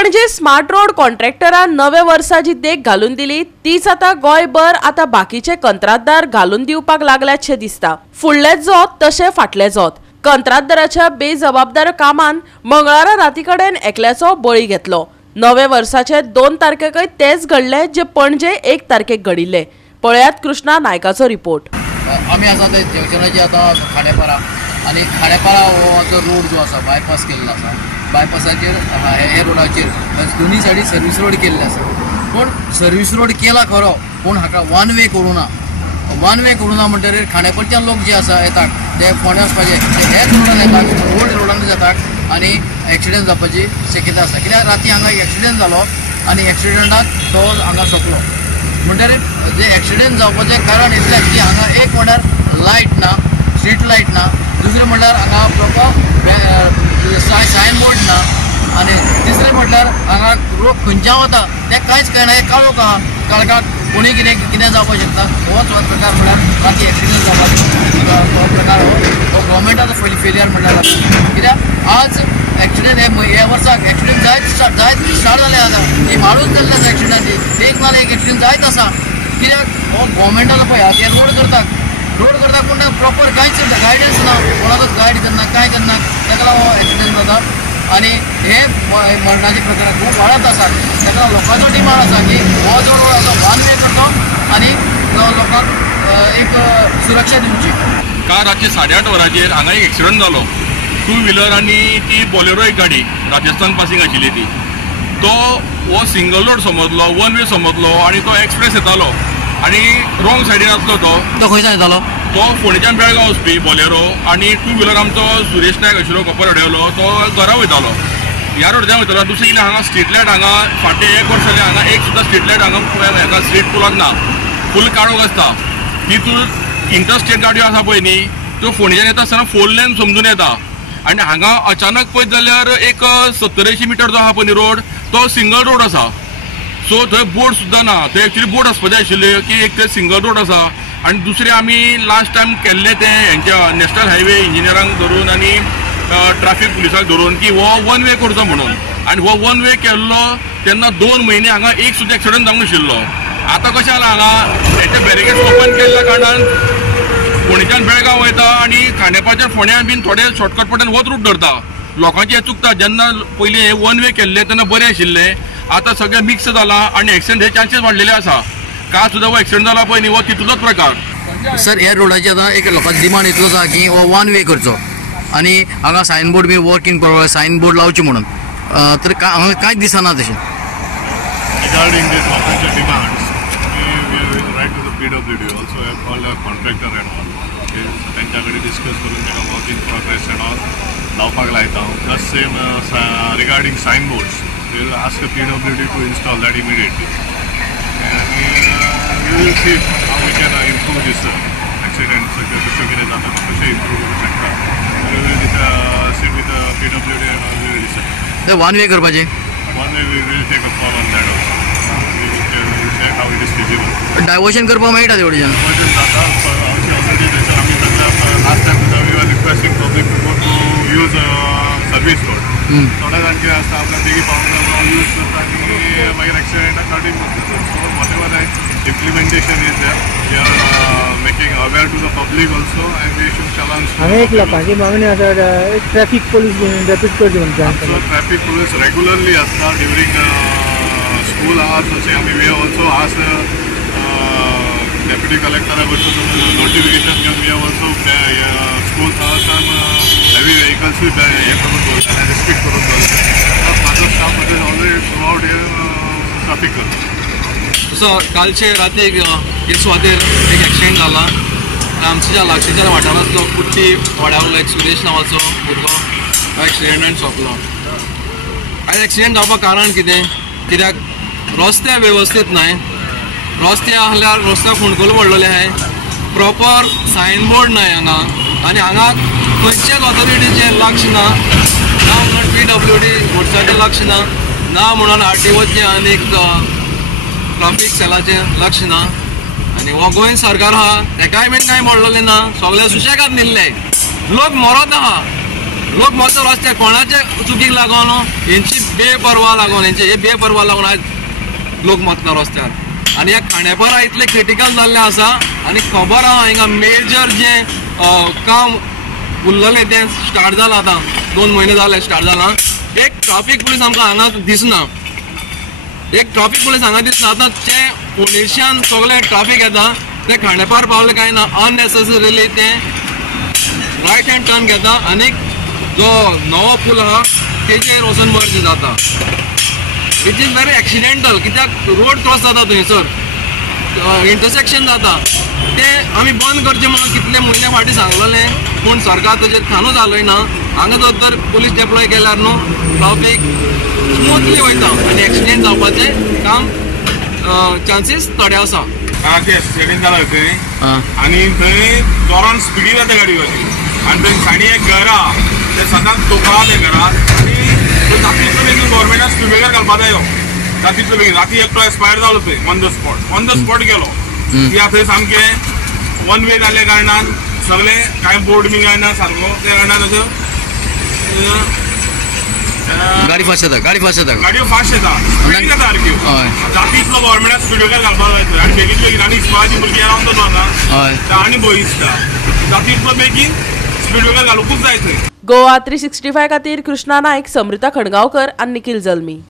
पणजे smart road कॉन्ट्रॅक्टरान नवे वर्साची देख घालून दिली तीच आता गोंयभर आता बाकीचे कंत्राटदार घालून दिवपाक लागल्याचे दिसता। फुडले जोत तशे फाटले जोत कंत्राटदाराच्या बेजबाबदार कामान मंगळारा रातीकडेन एकल्याचो बळी घेतलो। नवे वर्साचे 2 तारखेकय तेच घडले जे पणजे 1 तारखेक घडिल्ले। पळयात कृष्णा नायकाचो रिपोर्ट। आम्ही आसा ते जंक्शनाची आता खांडेपारा आणि खांडेपारा हो जो रोड जो आसा बायपास केल्लो आसा। बायपासाचेर हे रोडाचेर दोन्ही सायडी सर्वीस रोड केल्ले आसा, पण सर्वीस रोड केला खरो पूण हाका वन वे करूना। वन वे करूना म्हणटकीर खांडेपारच्यान लोक जे आसा येतात ते फोंड्या वचपाचे हेच रोडान येतात, ओल्ड रोडान जातात आणि एक्सिडेंट जावपाची शक्यता आसा। कित्याक राती हांगा एक्सिडेंट जालो आणि एक्सिडेंटाक तो हांगा सोंपलो म्हणटकीर जे एक्सिडेंट जावपाचें कारण इतलें की हांगा एक म्हणल्यार लायट ना, स्ट्रीट लायट ना, दुसरें म्हणल्यार हांगा प्रोपर सायन बोर्ड ना आणि तिसरें म्हटल्यार हांगा लोक खंयच्या वता तें कांयच कळना। एक काळोख आहा, काळखाक कोणी कितें जावपाक शकता। होच प्रकार म्हळ्यार राती एक्सिडेंट जावपाचो प्रकार हो गव्हर्मेंटाचो फेलियर म्हणल्यार कित्याक आज एक्सिडेंट हे वर्साक एक्सिडेंट जायत स्टार्ट जाले आसा। ही माळूच जाल्ले आसा एक्सिडेंटाची, एक नाल्यार एक एक्सिडेंट जायत आसा। कित्याक हो गव्हर्मेंटाचो पळय हे रोड करता पूण प्रॉपर कांयच गायडन्स ना, कोणाचोच गायड करना कांय करना, ताका लागून हो एक्सिडेंट जाता। आणि हे मरणाचे प्रकार खूब वाडत आसा। ताका लोकांचो डिमांड आसा की हो जो रोड आसा वन वे करतो आणि लोकांक एक सुरक्षा दिवची। काल रातचे 8:30 वरांचेर हांगा एक एक्सिडेंट जालो। 2 व्हिलर आणि ती बोलेरो एक गाडी राजस्थान पासिंग आशिल्ली ती, तो हो सिंगल रोड समजलो, वन वे समजलो आणि तो एक्सप्रेस येतालो आणि रॉंग सायडीन आसलो तो खंयच्यान येतालो तो फोंडेच्यान बेळगांव वचपी बोलेरो आणि 2 व्हिलर आमचो सुरेश नायक आशिल्लो कोपर उडयलो तो घरा वयतालो। ह्या रोडच्यान वयतालो। दुसरें कितें हांगा स्ट्रीट लायट हांगा फाटें 1 वर्स जालें हांगा एक सुद्दां स्ट्रीट लायट हांगा स्ट्रीट पुलाक ना, फूल काळोख आसता। तितून इंटरस्टेट गाडयो आसा पळय न्ही त्यो फोंडेच्यान येता आसतना 4 लेन समजून येता आणि हांगा अचानक पळयत जाल्यार एक 70-80 मिटर जो आहा पळय न्ही रोड तो सिंगल रोड आसा। सो थंय बोर्ड सुद्दां ना, थंय एक्चुअली बोर्ड आसपाचें आशिल्लें की एक ते सिंगल रोड आसा। आणि दुसरें आमी लास्ट टायम केल्ले ते हेंच्या नॅशनल हायवे इंजिनियरांक धरून आणि ट्रॅफिक पुलिसाक धरून की हो वन वे करचो म्हणून, आणि हो वन वे केल्लो तेन्ना 2 म्हयने हांगा एक सुद्दां एक्सिडेंट जावंक नाशिल्लो। आतां कशें जालां हांगा हेचे बॅरिकेड्स ओपन केल्ल्या कारणान फोंडेच्यान बेळगांव वयता आणि खांडेपारच्यान फोंड्यान बीन थोडे शॉर्टकट पट्ट्यान होच रूट धरता। लोकांचें हें चुकता, जेन्ना पयलीं हे वन वे केल्ले तेन्ना बरें आशिल्लें, आतां सगळें मिक्स जालां आणि एक्सिडेंट हे चान्सीस वाडलेले आसा। काल सुद्दां हो एक्सिडेंट जाला पळय न्ही हो तितूचोच प्रकार। सर ह्या रोडाची आतां एक लोकांचो डिमांड इतलो आसा की हो वन वे करचो आणि हांगा सायन बोर्ड बी work in progress sign board लावचे म्हणून, तर हांगा कांयच दिसना तशें। Regarding this official demands, we will write to the PWD also. I have called a contractor and all. Okay, त्यांच्याकडे डिस्कस करून त्याला work in progress and all लावपाक लायता। Plus same regarding sign boards, we will ask the PWD to install that immediately. And we will see how we can improve this accident. कशें कितें जाता कशें improve करूं शकता. We will sit with the PWD and all we will decide. तर one way करपाचें One day we will take a call on that also. We will check how it is feasible. Diversion करपाक मेळटा तेवढेच्यान Already आम्ही सगळ्या last time we were requesting public people to use service road. थोड्या जाण कितें आसता आपल्याक बेगी पावूंक यूज करता आनी मागीर एक्सिडेंटाक गाडी whatever implementation is there, we are making aware to the public also and we should challenge. हांगा एक लोकांची मागणी आसा ट्रॅफिक पोलीस डेप्यूट करची म्हणटा। So traffic police regularly असता during school hours also. I mean we have also asked deputy collector also notification given. We have also school hours and heavy vehicles with restrict करून दवरला। माझो staff is already throughout traffic करता। तसो कालचे रातीक एक सुवातेर एक एक्सिडेंट जाला। आमच्या लागींच्या वाठारांतलो कुट्टी वाड्यावयलो एक सुरेश नांवाचो भुरगो एक्सिडेंटान सोंपलो। आयज एक्सिडेंट जावपाक कारण कितें? कित्याक रस्ते वेवस्थीत नाय, रस्ते आहल्यार रस्तो फोंडकूल पडलेले आहाय, प्रॉपर सायन बोर्ड नाय हांगा, आनी हांगा खंयच्याच ऑथॉरिटीचें लक्ष ना म्हणून PWD बोर्ड्साचें लक्ष ना म्हणून RTOचें आनीक ट्रॅफिक सेलाचें लक्ष ना। आनी हो गोंय सरकार आहा हेकाय बीन कांय मोडलेलें ना, सगळे सुशेगाद न्हिल्ले। लोक मरत आहा लोकमत रस्ते कोणाचे चुकीक लागून हेंची बेपरवा लागून हे बेपरवा लागून आज लोकमत रस्त्यार आनी ह्या खांडेपारा इतले क्रिटिकल जाल्ले आसा आनी खबर आहा हिंगा मेजर जे काम उरलेलें तें स्टार्ट जालां आतां 2 म्हयने जाले स्टार्ट जालां एक ट्राफीक पुलीस आमकां हांगा दिसना आतां जे पुलिशान सगळे ट्राफीक येता ते खांडेपार पावले काय ना अननेसेसरिली ते रायट हँड टर्न घेता आनी जो नवो पूल आहा तेजेर वचून मर्ज जाता इट इज व्हेरी एक्सिडेंटल कित्याक रोड क्रॉस जाता थंयसर इंटरसेक्शन जाता ते आमी बंद करचे म्हणून कितले म्हयने फाटीं सांगलेले पूण सरकार तेजेर कानूच घालय ना हांगा जर पुलीस डेप्लॉय केल्यार न्हू ट्राफीक स्मुथली वयता आनी एक्सिडेंट जावपाचे काम चान्सीस थोडे आसा ते एक्सिडेंट जाला थंय आनी थंय जोरान स्पिडीन येता गाडी कशी आनी थंय सायडीन एक घर आहा ते सदांच तोपा ते घरात आनी जातीतलो बेगीन गव्हर्मेंटान स्पीड ब्रेकर घालपा जायो जातीतलो बेगीन राती एकटो एक्सपायर जालो थंय ऑन द स्पॉट गेलो कित्याक थंय सामकें वन वे जाल्ल्या कारणान सगळे कांय बोर्ड बी गायना सारको त्या कारणान गाडी फास्ट येता गाडयो फास्ट येता स्पीड येता सारक्यो जातीतलो गव्हर्मेंटान स्पीड ब्रेकर घालपा जाय थंय आनी बेगीन बेगीन आनी इस्पाची भुरगीं रावता न्हू हांगा आनी भंय दिसता जातीतलो बेगीन स्पीड ब्रेकर घालूंकूच जाय थंय. गोवा 365 खातीर कृष्णा नायक, समृता खणगांवकर आनी निखिल जल्मी.